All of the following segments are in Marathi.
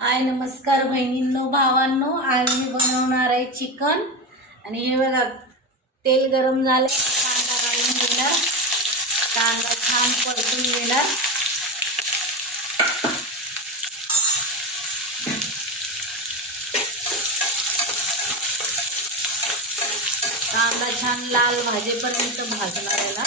हाय नमस्कार बहिणींनो भावांनो, आज मी बनवणार आहे चिकन। आणि हे बघा तेल गरम झाले, कांदा घालून घेणार, कांदा छान परतून घेणार। कांदा छान लाल भाजेपर्यंत भाजणार याला।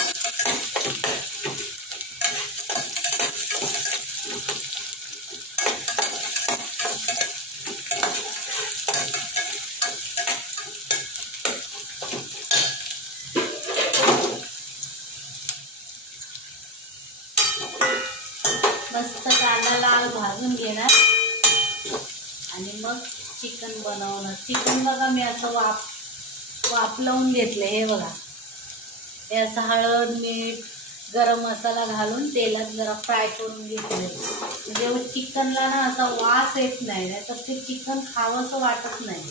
मस्त कांदा लाल भाजून घेणार आणि मग चिकन बनवणार। चिकन बघा मी असं वाफलवून घेतलं। हे बघा, हे असं हळद मीठ गरम मसाला घालून तेलात जरा फ्राय करून घेतले, म्हणजे चिकनला ना असा वास येत नाही, तर ते चिकन खावंसं वाटत नाही।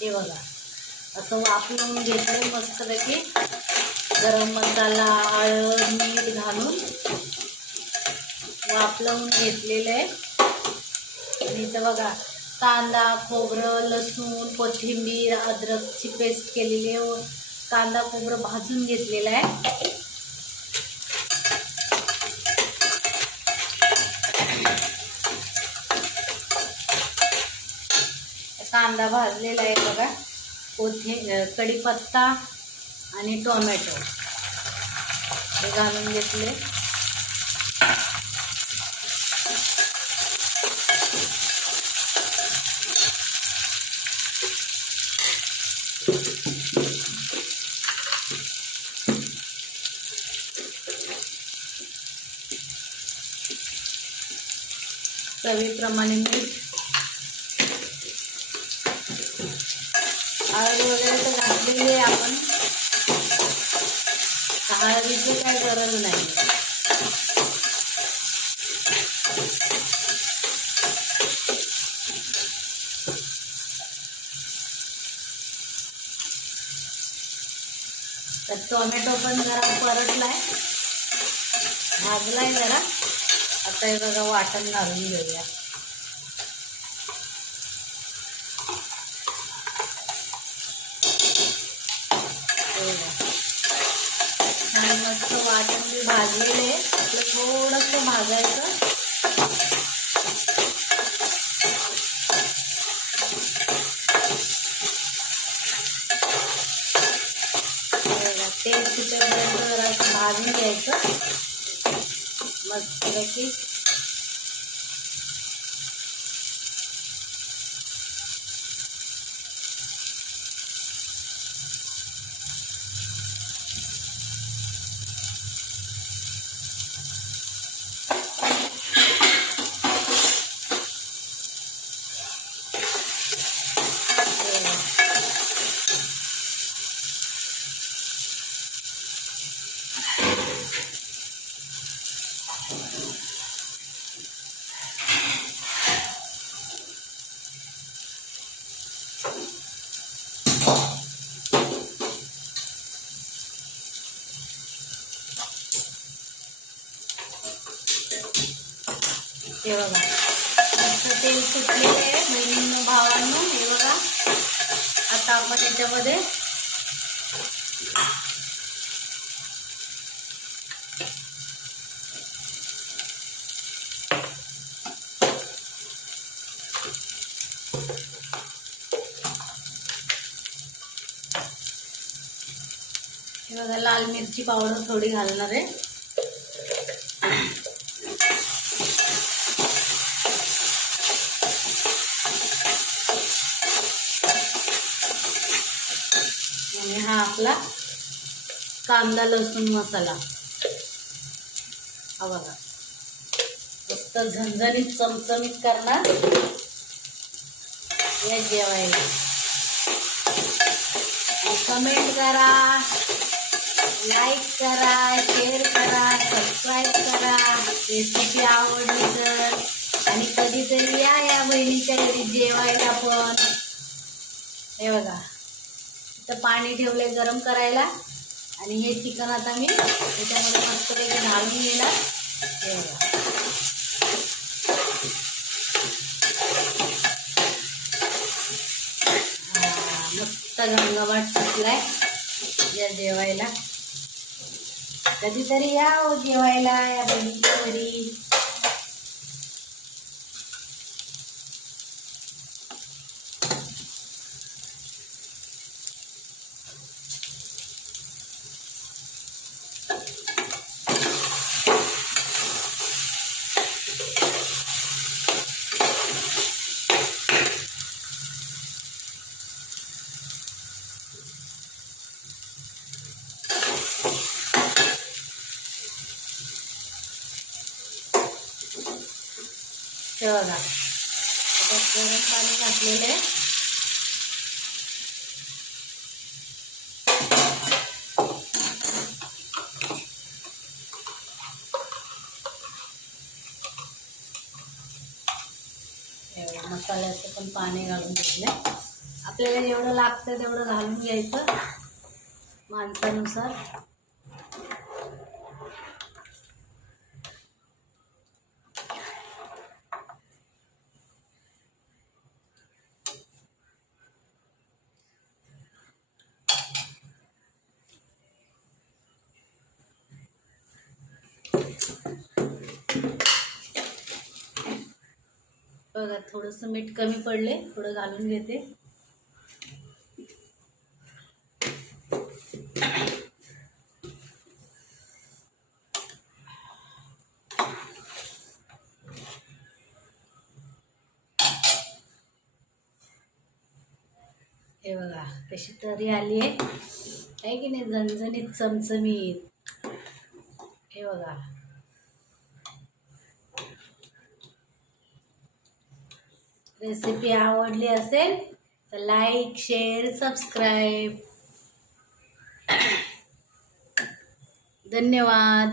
हे बघा असं वाफलवून घेतलं मस्तपैकी, गरम मसाला हळद मीठ घालून वाफलवून घेतलेलं आहे। आणि इथं बघा कांदा खोबरं लसूण कोथिंबीर अद्रकची पेस्ट केलेली आहे, कांदा खोबरं भाजून घेतलेलं आहे। कांदा भाजलेला आहे बघा, कढीपत्ता आणि टोमॅटो हे घालून घेतले। चवीप्रमाणे मीठ, हळद वगैरे तर घातलेली आहे आपण, हळदीची काय गरज नाही। तर टोमॅटो पण जरा परतलाय भाजलाय जरा। आता हे बघा वाटण घालून घेऊया। छान मस्त वाटण मी भाजलेले, आपलं थोडंसं भाजायचं। तेल सुटेपर्यंत जरा भाजून घ्यायचं मस्तपैकी। हे बघा मस्त तेल सुटलेलं आहे बहिणींनो भावांनो। हे बघा आता आपण याच्यामध्ये हे बघा लाल मिरची पावडर थोडी घालणार आहे। आणि हा आपला कांदा लसूण मसाला, हा बघा मस्त झणझणीत चमचमीत करणार या जेवायला। कमेंट करा, लाईक करा, शेअर करा, सबस्क्राईब करा रेसिपी आवडली तर, आणि कधीतरी या बहिणीच्या घरी जेवायला पण। हे बघा इथं पाणी ठेवले गरम करायला, आणि हे चिकन आता मी त्याच्यामध्ये मस्तपैकी घालून घेणार। मस्त घंगाबाट सुटलाय या जेवायला. कधीतरी या हो जेवायला या बहिणीच्या घरी. हे बघा आता गरम पाणी घातलेलं आहे. मसाल्याचं पण पाणी घालून घेतलं. आपल्याला जेवढं लागतं तेवढं घालून घ्यायचं माणसानुसार. बघा थोडंसं मीठ कमी पडले, थोडं घालून घेते. हे बघा कशी तरी आली आहे की नाही, झणझणीत चमचमीत. हे बघा रेसिपी आवडली असेल तर लाईक, शेअर, सबस्क्राईब. धन्यवाद.